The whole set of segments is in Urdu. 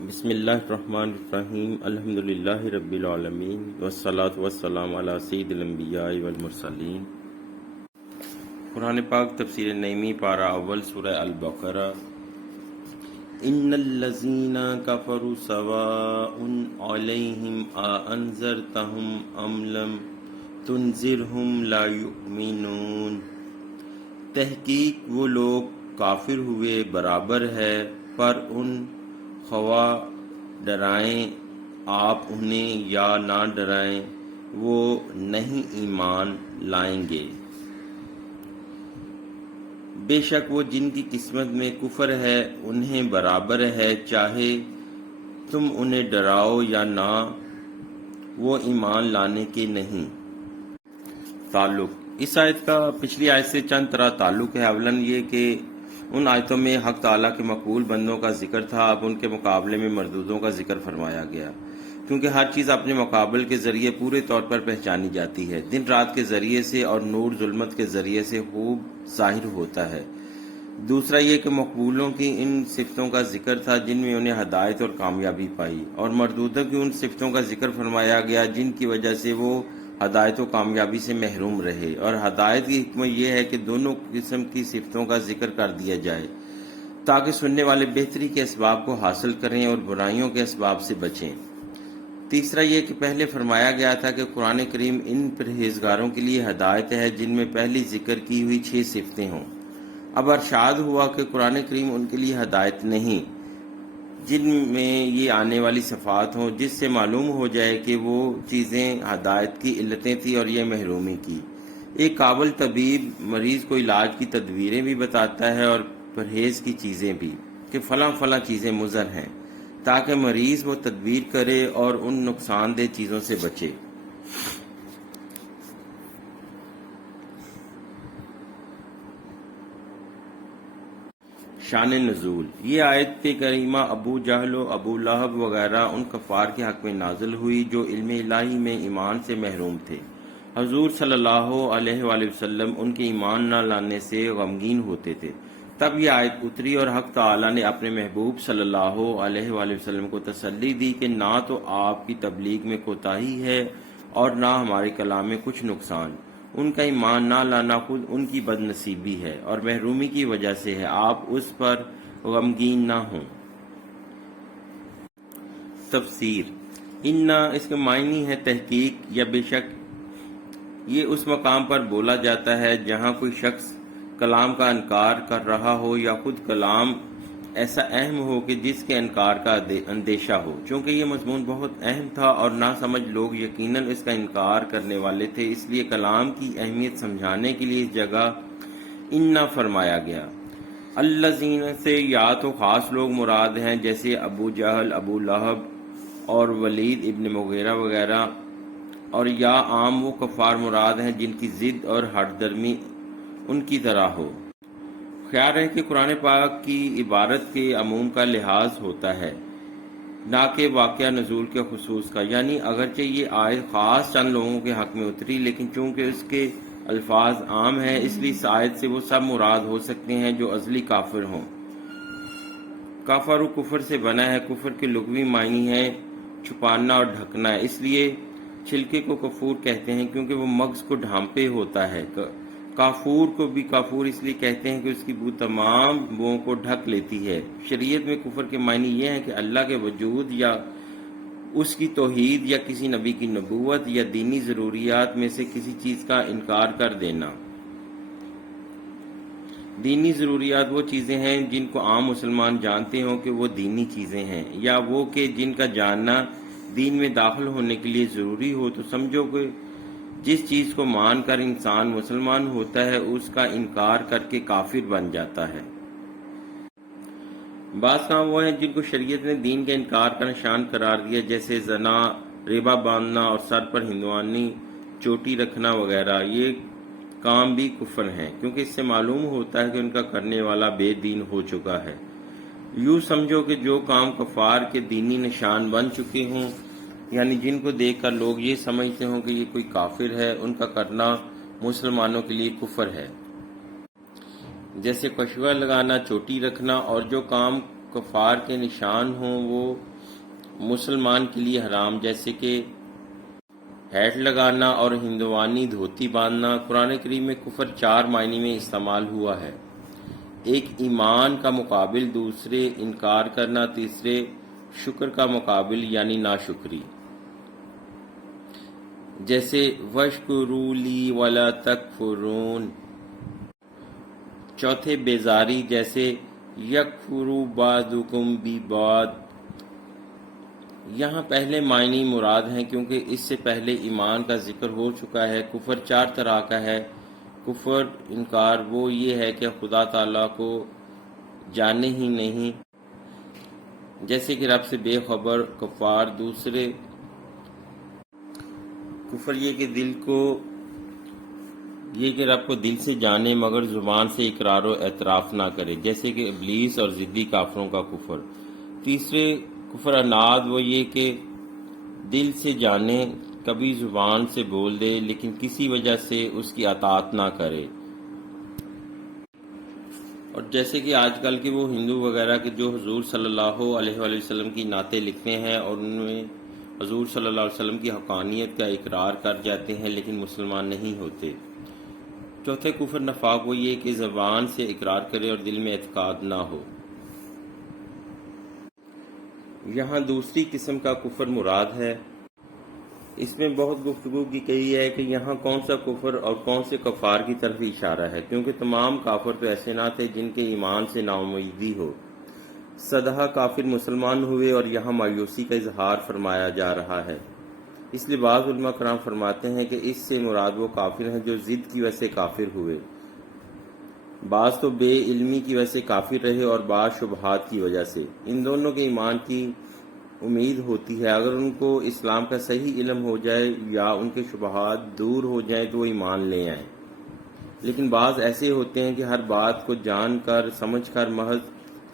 بسم اللہ الرحمن الرحیم الحمدللہ رب العالمین والصلاة والسلام علی سید الانبیاء والمرسلین۔ قرآن پاک تفسیر نعیمی پارہ اول سورہ البقرہ۔ ان الذین کفروا سواء علیہم اانذرتہم ام لم تنذرہم لا یؤمنون۔ تحقیق وہ لوگ کافر ہوئے برابر ہے، پر ان خواہ ڈرائیں آپ انہیں یا نہ ڈرائیں وہ نہیں ایمان لائیں گے۔ بے شک وہ جن کی قسمت میں کفر ہے انہیں برابر ہے، چاہے تم انہیں ڈراؤ یا نہ، وہ ایمان لانے کے نہیں۔ تعلق اس آیت کا پچھلی آیت سے چند طرح تعلق ہے۔ اولاً یہ کہ ان آیتوں میں حق تعالیٰ کے مقبول بندوں کا ذکر تھا، اب ان کے مقابلے میں مردودوں کا ذکر فرمایا گیا، کیونکہ ہر چیز اپنے مقابل کے ذریعے پورے طور پر پہچانی جاتی ہے، دن رات کے ذریعے سے اور نور ظلمت کے ذریعے سے خوب ظاہر ہوتا ہے۔ دوسرا یہ کہ مقبولوں کی ان صفتوں کا ذکر تھا جن میں انہیں ہدایت اور کامیابی پائی، اور مردودوں کی ان صفتوں کا ذکر فرمایا گیا جن کی وجہ سے وہ ہدایت و کامیابی سے محروم رہے۔ اور ہدایت کی حکمت یہ ہے کہ دونوں قسم کی صفتوں کا ذکر کر دیا جائے تاکہ سننے والے بہتری کے اسباب کو حاصل کریں اور برائیوں کے اسباب سے بچیں۔ تیسرا یہ کہ پہلے فرمایا گیا تھا کہ قرآن کریم ان پرہیزگاروں کے لیے ہدایت ہے جن میں پہلی ذکر کی ہوئی 6 صفتیں ہوں۔ اب ارشاد ہوا کہ قرآن کریم ان کے لیے ہدایت نہیں جن میں یہ آنے والی صفات ہوں، جس سے معلوم ہو جائے کہ وہ چیزیں ہدایت کی علتیں تھیں اور یہ محرومی کی۔ ایک قابل طبیب مریض کو علاج کی تدبیریں بھی بتاتا ہے اور پرہیز کی چیزیں بھی، کہ فلاں فلاں چیزیں مضر ہیں، تاکہ مریض وہ تدبیر کرے اور ان نقصان دہ چیزوں سے بچے۔ شان نزول یہ آیت کریمہ ابو جہل و ابو لہب وغیرہ ان کفار کے حق میں نازل ہوئی جو علم الہی میں ایمان سے محروم تھے۔ حضور صلی اللہ علیہ وآلہ وسلم ان کے ایمان نہ لانے سے غمگین ہوتے تھے۔ تب یہ آیت اتری اور حق تعالیٰ نے اپنے محبوب صلی اللہ علیہ وآلہ وسلم کو تسلی دی کہ نہ تو آپ کی تبلیغ میں کوتاہی ہے اور نہ ہمارے کلام میں کچھ نقصان۔ ان کا ایمان نہ لانا خود ان کی بد نصیبی ہے اور محرومی کی وجہ سے ہے، آپ اس پر غمگین نہ ہوں۔ تفسیر ان اس کے معنی ہے تحقیق یا بے شک۔ یہ اس مقام پر بولا جاتا ہے جہاں کوئی شخص کلام کا انکار کر رہا ہو یا خود کلام ایسا اہم ہو کہ جس کے انکار کا اندیشہ ہو۔ چونکہ یہ مضمون بہت اہم تھا اور ناسمجھ لوگ یقیناً اس کا انکار کرنے والے تھے، اس لیے کلام کی اہمیت سمجھانے کے لیے اس جگہ انا فرمایا گیا۔ الذین سے یا تو خاص لوگ مراد ہیں جیسے ابو جہل، ابو لہب اور ولید ابن مغیرہ وغیرہ، اور یا عام وہ کفار مراد ہیں جن کی ضد اور ہٹ درمی ان کی طرح ہو۔ خیال ہے کہ قرآن پاک کی عبارت کے عموم کا لحاظ ہوتا ہے، نہ کہ واقعہ نزول کے خصوص کا، یعنی اگرچہ یہ آیت خاص چند لوگوں کے حق میں اتری لیکن چونکہ اس کے الفاظ عام ہیں اس لیے اس آیت سے وہ سب مراد ہو سکتے ہیں جو ازلی کافر ہوں۔ کافر و کفر سے بنا ہے، کفر کے لغوی معنی ہے چھپانا اور ڈھکنا ہے، اس لیے چھلکے کو کفور کہتے ہیں کیونکہ وہ مغز کو ڈھانپے ہوتا ہے۔ کافور کو بھی کافور اس لیے کہتے ہیں کہ اس کی بو تمام بوؤں کو ڈھک لیتی ہے۔ شریعت میں کفر کے معنی یہ ہے کہ اللہ کے وجود یا اس کی توحید یا کسی نبی کی نبوت یا دینی ضروریات میں سے کسی چیز کا انکار کر دینا۔ دینی ضروریات وہ چیزیں ہیں جن کو عام مسلمان جانتے ہوں کہ وہ دینی چیزیں ہیں، یا وہ کہ جن کا جاننا دین میں داخل ہونے کے لیے ضروری ہو۔ تو سمجھو کہ جس چیز کو مان کر انسان مسلمان ہوتا ہے اس کا انکار کر کے کافر بن جاتا ہے۔ بعض کام وہ ہیں جن کو شریعت نے دین کے انکار کا نشان قرار دیا، جیسے زنا، ربا باندھنا اور سر پر ہندوانی چوٹی رکھنا وغیرہ۔ یہ کام بھی کفر ہیں کیونکہ اس سے معلوم ہوتا ہے کہ ان کا کرنے والا بے دین ہو چکا ہے۔ یوں سمجھو کہ جو کام کفار کے دینی نشان بن چکے ہوں، یعنی جن کو دیکھ کر لوگ یہ سمجھتے ہوں کہ یہ کوئی کافر ہے، ان کا کرنا مسلمانوں کے لیے کفر ہے، جیسے کشوا لگانا، چوٹی رکھنا، اور جو کام کفار کے نشان ہوں وہ مسلمان کے لیے حرام، جیسے کہ ہیٹ لگانا اور ہندوانی دھوتی باندھنا۔ قرآن کریم میں کفر 4 معنی میں استعمال ہوا ہے: ایک ایمان کا مقابل، دوسرے انکار کرنا، تیسرے شکر کا مقابل یعنی ناشکری، جیسے وَاشْکُرُوا لِی وَلَا تَکْفُرُونَ، چوتھے بیزاری، جیسے یکفر بعضکم ببعض۔ یہاں پہلے معنی مراد ہیں کیونکہ اس سے پہلے ایمان کا ذکر ہو چکا ہے۔ کفر 4 طرح کا ہے۔ کفر انکار وہ یہ ہے کہ خدا تعالیٰ کو جانے ہی نہیں، جیسے کہ رب سے بے خبر کفار۔ دوسرے کفر یہ کہ رب کو دل سے جانے مگر زبان سے اقرار و اعتراف نہ کرے، جیسے کہ ابلیس اور ضدی کافروں کا کفر۔ تیسرے کفر عناد وہ یہ کہ دل سے جانے، کبھی زبان سے بول دے لیکن کسی وجہ سے اس کی اطاعت نہ کرے، اور جیسے کہ آج کل کے وہ ہندو وغیرہ کے جو حضور صلی اللہ علیہ وآلہ وسلم کی نعتیں لکھتے ہیں اور ان میں حضور صلی اللہ علیہ وسلم کی حقانیت کا اقرار کر جاتے ہیں لیکن مسلمان نہیں ہوتے۔ چوتھے کفر نفاق وہ یہ کہ زبان سے اقرار کرے اور دل میں اعتقاد نہ ہو۔ یہاں دوسری قسم کا کفر مراد ہے۔ اس میں بہت گفتگو کی گئی ہے کہ یہاں کون سا کفر اور کون سے کفار کی طرف اشارہ ہے، کیونکہ تمام کافر تو ایسے نہ تھے جن کے ایمان سے نا امیدی ہو۔ سدھا کافر مسلمان ہوئے اور یہاں مایوسی کا اظہار فرمایا جا رہا ہے۔ اس لیے بعض علماء کرام فرماتے ہیں کہ اس سے مراد وہ کافر ہیں جو ضد کی وجہ سے کافر ہوئے، بعض تو بے علمی کی وجہ سے کافر رہے اور بعض شبہات کی وجہ سے۔ ان دونوں کے ایمان کی امید ہوتی ہے، اگر ان کو اسلام کا صحیح علم ہو جائے یا ان کے شبہات دور ہو جائیں تو وہ ایمان لے آئیں۔ لیکن بعض ایسے ہوتے ہیں کہ ہر بات کو جان کر سمجھ کر محض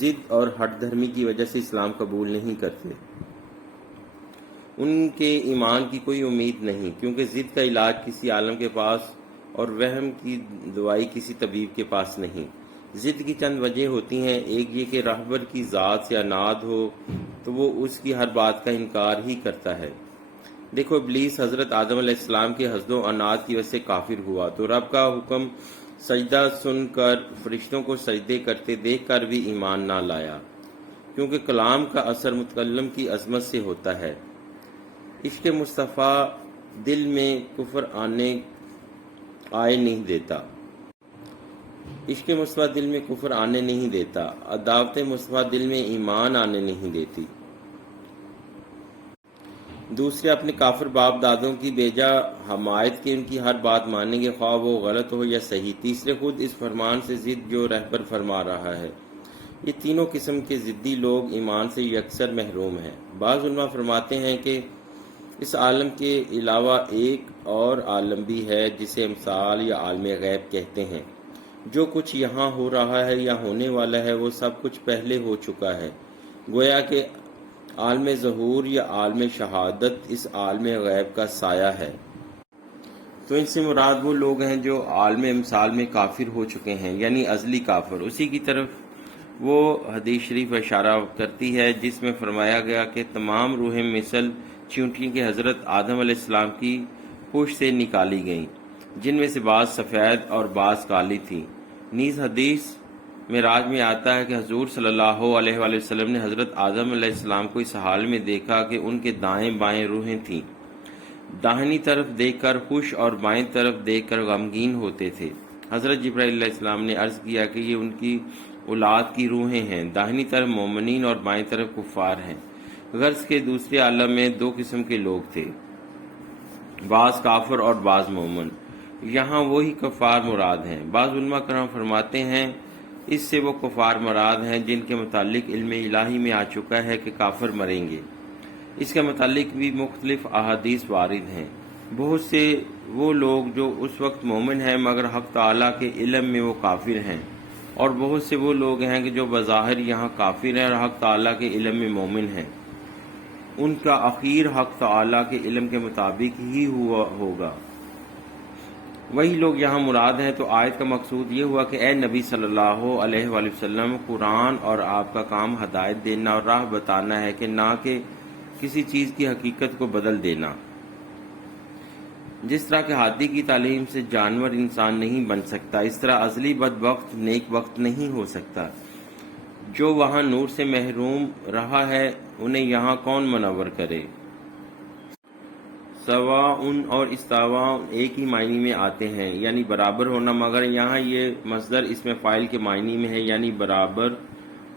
ضد اور ہٹ دھرمی کی وجہ سے اسلام قبول نہیں کرتے۔ ان کے ایمان کی کوئی امید نہیں، کیونکہ ضد کا علاج کسی عالم کے پاس اور وہم کی دوائی کسی طبیب کے پاس نہیں۔ ضد کی چند وجہ ہوتی ہیں، ایک یہ کہ راہبر کی ذات سے عناد ہو تو وہ اس کی ہر بات کا انکار ہی کرتا ہے۔ دیکھو ابلیس حضرت آدم علیہ السلام کے حسد و عناد کی وجہ سے کافر ہوا تو رب کا حکم سجدہ سن کر فرشتوں کو سجدے کرتے دیکھ کر بھی ایمان نہ لایا، کیونکہ کلام کا اثر متکلم کی عظمت سے ہوتا ہے۔ عشق مصطفیٰ دل میں کفر آئے نہیں دیتا، عشق مصطفیٰ دل میں کفر آنے نہیں دیتا، عداوت مصطفیٰ دل میں ایمان آنے نہیں دیتی۔ دوسرے اپنے کافر باپ دادوں کی بیجا حمایت کے ان کی ہر بات مانیں گے، خواہ وہ غلط ہو یا صحیح۔ تیسرے خود اس فرمان سے ضد جو رہبر فرما رہا ہے۔ یہ تینوں قسم کے ضدی لوگ ایمان سے یکسر محروم ہیں۔ بعض علماء فرماتے ہیں کہ اس عالم کے علاوہ ایک اور عالم بھی ہے جسے امثال یا عالم غیب کہتے ہیں۔ جو کچھ یہاں ہو رہا ہے یا ہونے والا ہے وہ سب کچھ پہلے ہو چکا ہے، گویا کہ عالم ظہور یا عالم شہادت اس عالم غیب کا سایہ ہے۔ تو ان سے مراد وہ لوگ ہیں جو عالم امثال میں کافر ہو چکے ہیں، یعنی ازلی کافر۔ اسی کی طرف وہ حدیث شریف اشارہ کرتی ہے جس میں فرمایا گیا کہ تمام روحیں مثل چیونٹی کے حضرت آدم علیہ السلام کی پشت سے نکالی گئیں، جن میں سے بعض سفید اور بعض کالی تھیں۔ نیز حدیث معراج میں آتا ہے کہ حضور صلی اللہ علیہ وآلہ وسلم نے حضرت آدم علیہ السلام کو اس حال میں دیکھا کہ ان کے دائیں بائیں روحیں تھیں، داہنی طرف دیکھ کر خوش اور بائیں طرف دیکھ کر غمگین ہوتے تھے۔ حضرت جبرائیل علیہ السلام نے عرض کیا کہ یہ ان کی اولاد کی روحیں ہیں، داہنی طرف مومنین اور بائیں طرف کفار ہیں۔ غرض کے دوسرے عالم میں 2 قسم کے لوگ تھے، بعض کافر اور بعض مومن۔ یہاں وہی کفار مراد ہیں۔ بعض علماء کرام فرماتے ہیں اس سے وہ کفار مراد ہیں جن کے متعلق علم الہی میں آ چکا ہے کہ کافر مریں گے۔ اس کے متعلق بھی مختلف احادیث وارد ہیں۔ بہت سے وہ لوگ جو اس وقت مومن ہیں مگر حق تعالیٰ کے علم میں وہ کافر ہیں، اور بہت سے وہ لوگ ہیں کہ جو بظاہر یہاں کافر ہیں اور حق تعالیٰ کے علم میں مومن ہیں۔ ان کا اخیر حق تعالیٰ کے علم کے مطابق ہی ہوا ہوگا۔ وہی لوگ یہاں مراد ہیں۔ تو آیت کا مقصود یہ ہوا کہ اے نبی صلی اللہ علیہ وآلہ وسلم، قرآن اور آپ کا کام ہدایت دینا اور راہ بتانا ہے، کہ نہ کہ کسی چیز کی حقیقت کو بدل دینا۔ جس طرح کہ ہاتھی کی تعلیم سے جانور انسان نہیں بن سکتا، اس طرح ازلی بدبخت نیک وقت نہیں ہو سکتا۔ جو وہاں نور سے محروم رہا ہے، انہیں یہاں کون منور کرے؟ سواء اور استواء ایک ہی معنی میں آتے ہیں، یعنی برابر ہونا، مگر یہاں یہ مصدر اسم فاعل کے معنی میں ہے، یعنی برابر۔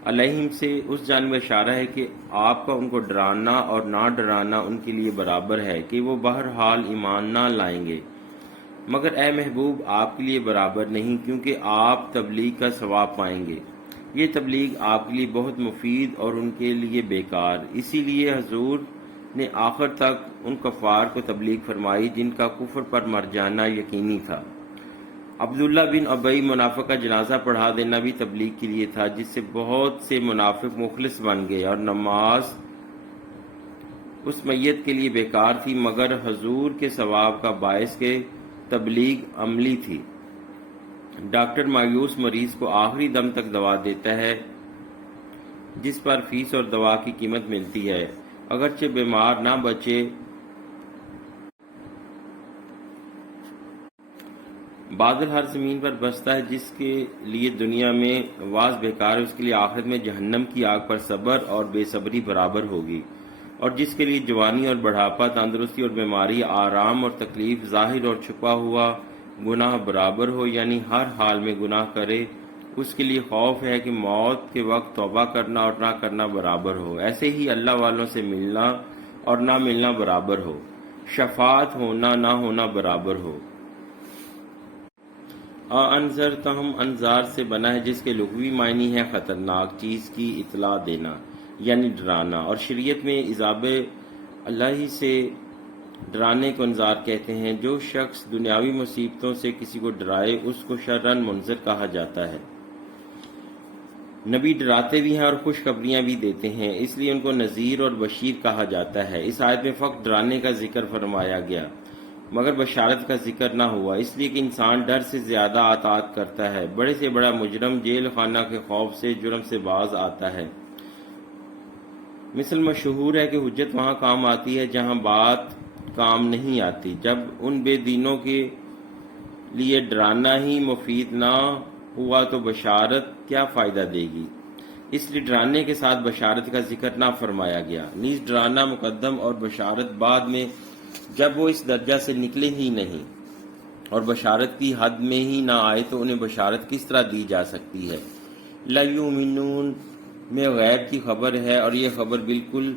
علیہم سے اس جانب اشارہ ہے کہ آپ کا ان کو ڈرانا اور نہ ڈرانا ان کے لیے برابر ہے، کہ وہ بہرحال ایمان نہ لائیں گے، مگر اے محبوب آپ کے لیے برابر نہیں، کیونکہ آپ تبلیغ کا ثواب پائیں گے۔ یہ تبلیغ آپ کے لیے بہت مفید اور ان کے لیے بیکار، اسی لیے حضور نے آخر تک ان کفار کو تبلیغ فرمائی جن کا کفر پر مر جانا یقینی تھا۔ عبداللہ بن ابی منافق کا جنازہ پڑھا دینا بھی تبلیغ کے لیے تھا، جس سے بہت سے منافق مخلص بن گئے اور نماز اس میت کے لیے بیکار تھی، مگر حضور کے ثواب کا باعث کے تبلیغ عملی تھی۔ ڈاکٹر مایوس مریض کو آخری دم تک دوا دیتا ہے جس پر فیس اور دوا کی قیمت ملتی ہے، اگرچہ بیمار نہ بچے۔ بادل ہر زمین پر بستا ہے، جس کے لیے دنیا میں واز بیکار ہے، اس کے لیے آخرت میں جہنم کی آگ پر صبر اور بے صبری برابر ہوگی، اور جس کے لیے جوانی اور بڑھاپا، تندرستی اور بیماری، آرام اور تکلیف، ظاہر اور چھپا ہوا گناہ برابر ہو، یعنی ہر حال میں گناہ کرے، اس کے لیے خوف ہے کہ موت کے وقت توبہ کرنا اور نہ کرنا برابر ہو۔ ایسے ہی اللہ والوں سے ملنا اور نہ ملنا برابر ہو، شفاعت ہونا نہ ہونا برابر ہو۔ انذرتہم انذار سے بنا ہے، جس کے لغوی معنی ہے خطرناک چیز کی اطلاع دینا، یعنی ڈرانا، اور شریعت میں عذاب اللہ سے ڈرانے کو انذار کہتے ہیں۔ جو شخص دنیاوی مصیبتوں سے کسی کو ڈرائے، اس کو شرعاً منذر کہا جاتا ہے۔ نبی ڈراتے بھی ہیں اور خوشخبریاں بھی دیتے ہیں، اس لیے ان کو نذیر اور بشیر کہا جاتا ہے۔ اس آیت میں فقط ڈرانے کا ذکر فرمایا گیا، مگر بشارت کا ذکر نہ ہوا، اس لیے کہ انسان ڈر سے زیادہ اطاعت کرتا ہے۔ بڑے سے بڑا مجرم جیل خانہ کے خوف سے جرم سے باز آتا ہے۔ مثل مشہور ہے کہ حجت وہاں کام آتی ہے جہاں بات کام نہیں آتی۔ جب ان بے دینوں کے لیے ڈرانا ہی مفید نہ ہوا تو بشارت کیا فائدہ دے گی؟ اس لیے ڈرانے کے ساتھ بشارت کا ذکر نہ فرمایا گیا، نیز ڈرانا مقدم اور بشارت بعد میں، جب وہ اس درجہ سے نکلے ہی نہیں اور بشارت کی حد میں ہی نہ آئے تو انہیں بشارت کس طرح دی جا سکتی ہے؟ لا یؤمنون میں غیب کی خبر ہے، اور یہ خبر بالکل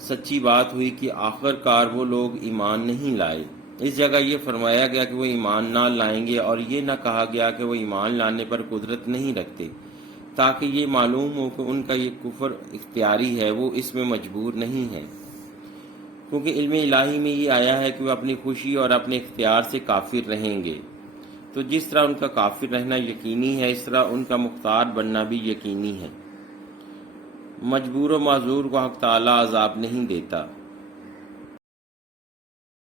سچی بات ہوئی کہ آخر کار وہ لوگ ایمان نہیں لائے۔ اس جگہ یہ فرمایا گیا کہ وہ ایمان نہ لائیں گے، اور یہ نہ کہا گیا کہ وہ ایمان لانے پر قدرت نہیں رکھتے، تاکہ یہ معلوم ہو کہ ان کا یہ کفر اختیاری ہے، وہ اس میں مجبور نہیں ہیں، کیونکہ علم الہی میں یہ آیا ہے کہ وہ اپنی خوشی اور اپنے اختیار سے کافر رہیں گے۔ تو جس طرح ان کا کافر رہنا یقینی ہے، اس طرح ان کا مختار بننا بھی یقینی ہے۔ مجبور و معذور کو حق تعالی عذاب نہیں دیتا۔